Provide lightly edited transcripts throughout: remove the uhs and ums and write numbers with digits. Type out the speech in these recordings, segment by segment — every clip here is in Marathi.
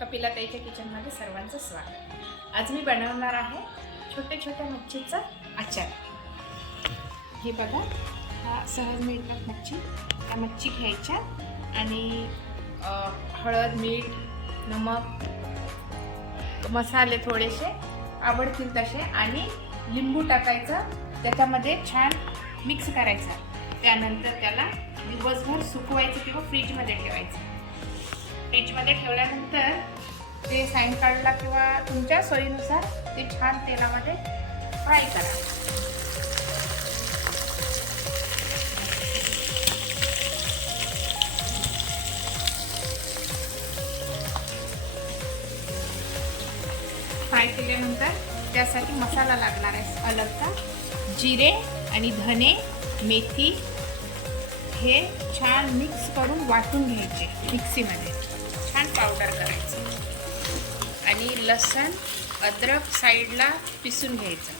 कपिलाताईच्या किचनमध्ये सर्वांचं स्वागत। आज मी बनवणार आहे छोटे छोटे मच्छीचा आचार। हे बघा, हा सहज मिळतात मच्छी। त्या मच्छी घ्यायच्या आणि हळद, मीठ, नमक, मसाले थोडेसे आवडतील तसे आणि लिंबू टाकायचं, त्याच्यामध्ये छान मिक्स करायचं। त्यानंतर त्याला दिवसभर सुकवायचं किंवा फ्रीजमध्ये ठेवायचं। फ्रीजमध्ये ठेवल्यानंतर ते सायंकाळला किंवा तुमच्या सोयीनुसार ते छान तेलामध्ये फ्राय करा। फ्राय केल्यानंतर त्यासाठी मसाला लागणार आहे अलगचा। जिरे आणि धने, मेथी हे छान मिक्स करून वाटून घ्यायचे मिक्सीमध्ये, छान पावडर करायचं। आणि लसण, अद्रक साईडला पिसून घ्यायचं।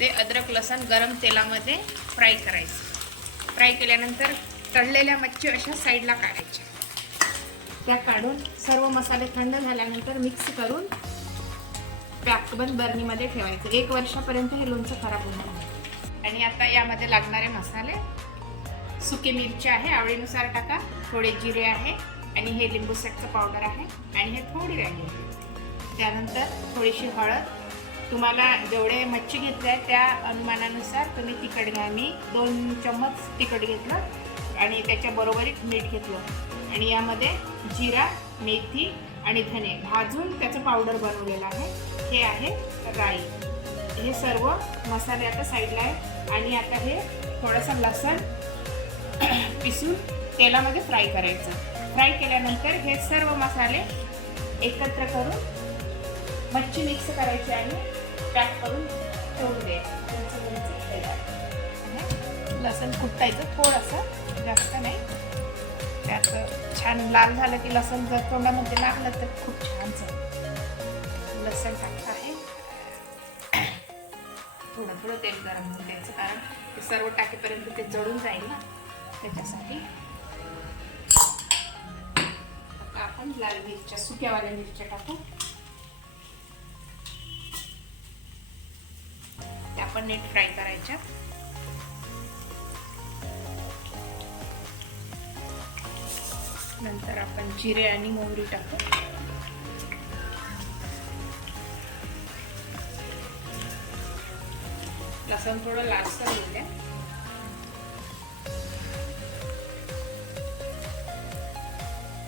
ते अद्रक लसण गरम तेलामध्ये फ्राय करायचं। फ्राय केल्यानंतर तळलेल्या मच्छी अशा साईडला काढायच्या। त्या काढून सर्व मसाले थंड झाल्यानंतर मिक्स करून पॅकबंद बरणीमध्ये ठेवायचं। 1 वर्षापर्यंत हे लोणचं खराब होणार नाही। आणि आता यामध्ये लागणारे मसाले, सुके मिरची आहे, आवडीनुसार टाका, थोडे जिरे आहे आणि हे लिंबू सेटचं पावडर आहे आणि हे थोडी राई आहे। त्यानंतर थोडीशी हळद, तुम्हाला जेवढे मच्छी घेतले आहे त्या अनुमानानुसार तुम्ही तिखट घ्या। मी 2 चम्मच तिखट घेतलं आणि त्याच्याबरोबरीत मीठ घेतलं। आणि यामध्ये जिरा, मेथी आणि धने भाजून त्याचं पावडर बनवलेलं आहे। हे आहे राई। हे सर्व मसाले आता साईडला आहे। आणि आता हे थोडंसं लसण पिसून तेलामध्ये फ्राय करायचं। फ्राय केल्यानंतर हे सर्व मसाले एकत्र करून मच्छी मिक्स करायची आणि पॅक करून ठेवून द्यायचं। लसण कुटायचं थोडंसं, जास्त नाही। त्यात छान लाल झालं की लसण जर तोंडामध्ये लागलं तर खूप छान चव। लसण टाकत आहे, थोडं थोडं तेल गरम होऊन द्यायचं, कारण ते सर्व टाकेपर्यंत ते जळून जाईल ना, त्याच्यासाठी। आपण लाल मिरच्या, सुक्यावाल्या मिरच्या टाकू। त्या पण नीट फ्राय करायच्या। नंतर आपण जिरे आणि मोहरी टाकू। लसूण थोडं लालसर होऊ द्या।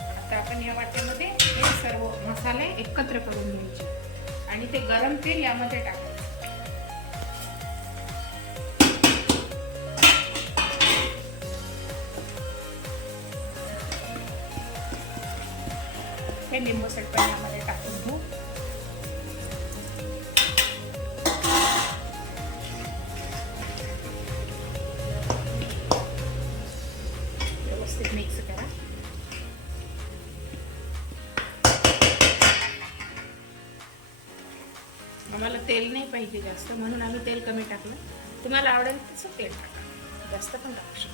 आता आपण या वाट्यामध्ये हे सर्व मसाले एकत्र करून घ्यायचे आणि ते गरम तेल यामध्ये टाकायचे। हे लिंबू सेट पण यामध्ये टाकून घेऊ। व्यवस्थित मिक्स करा। आम्हाला तेल नाही पाहिजे जास्त, म्हणून आम्ही तेल कमी टाकलं। तुम्हाला आवडेल तसं तेल टाका, जास्त पण टाकू शकता।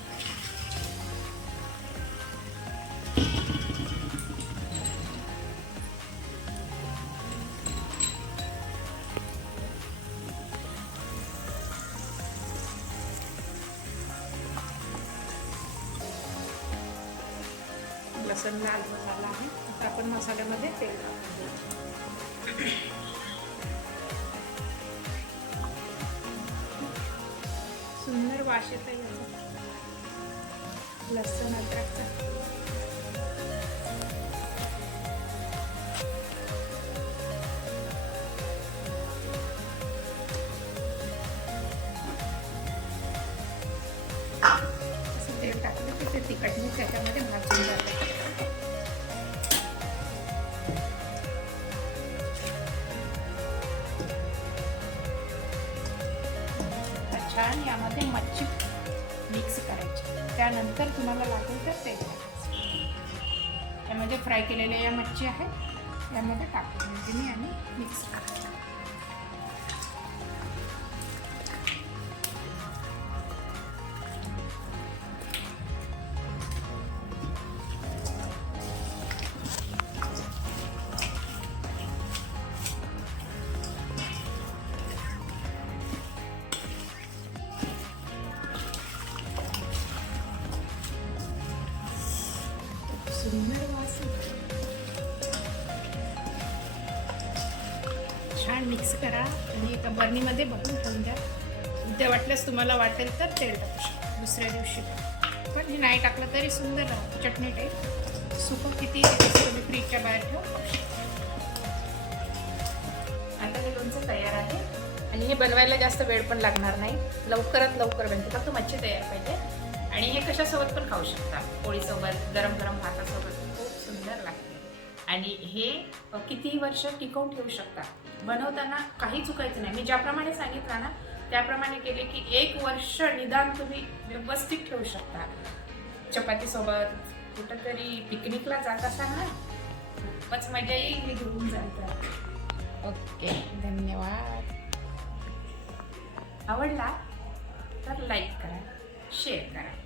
लसण लाल झाला आहे, आता आपण मसाल्यामध्ये तेल टाकून सुंदर वास येतो लसण अद्रकचा। असं तेल टाकलं की ते तिखटणी त्याच्यामध्ये भाजून जातं। छान यामध्ये मच्छी मिक्स करायची। त्यानंतर तुम्हाला लागेल तर तेल टाकायचं। त्यामध्ये फ्राय केलेल्या या मच्छी आहेत यामध्ये टाकून घ्यायची आणि मिक्स करायचं। सुंदर वास येतो. छान मिक्स करा आणि एका बर्नीमध्ये बघून ठेवून द्या. उद्या वाटल्यास तुम्हाला वाटेल तर तेल टाकू शकता दुसऱ्या दिवशी, पण हे नाही टाकलं तरी सुंदर राहतं. चटणी टाईप सुकं किती तुम्ही फ्रीजच्या बाहेर ठेवून खाऊ शकता. आता हे लोणचं तयार आहे आणि हे बनवायला जास्त वेळ पण लागणार नाही, लवकरात लवकर बनते. फक्त मच्छी तयार पाहिजे आणि हे कशासोबत पण खाऊ शकता. पोळीसोबत, गरम गरम भातासोबत खूप सुंदर लागते. आणि हे कितीही वर्ष टिकवून ठेवू शकता. बनवताना काही चुकायचं नाही. मी ज्याप्रमाणे सांगितलं ना त्याप्रमाणे केले की 1 वर्ष निदान तुम्ही व्यवस्थित ठेवू शकता. चपातीसोबत कुठंतरी पिकनिकला जात असाल ना, खूपच मजा येईल हे घेऊन जायचं. ओके, धन्यवाद. आवडला तर लाईक करा, शेअर करा.